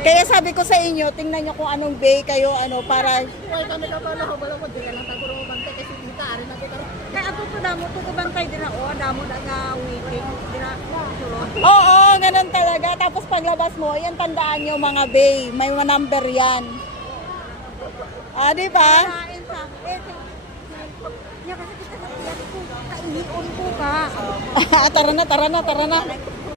Kaya sabi ko sa inyo, tingnan nyo kung anong bay kayo, ano, para... Uy, kami ka pa na bala mo dila lang taguro bantay kasi kita ari na kita. Kaya ato to damo to bantay dira o damo na nga weekend dira sulod. Oo, ganun talaga. Tapos paglabas mo, yan tandaan nyo mga bay. May mga number yan. Ah, di ba? Kain sa ya kasi kita sa ko kainion ko ka. Tara na, tara na, tara na.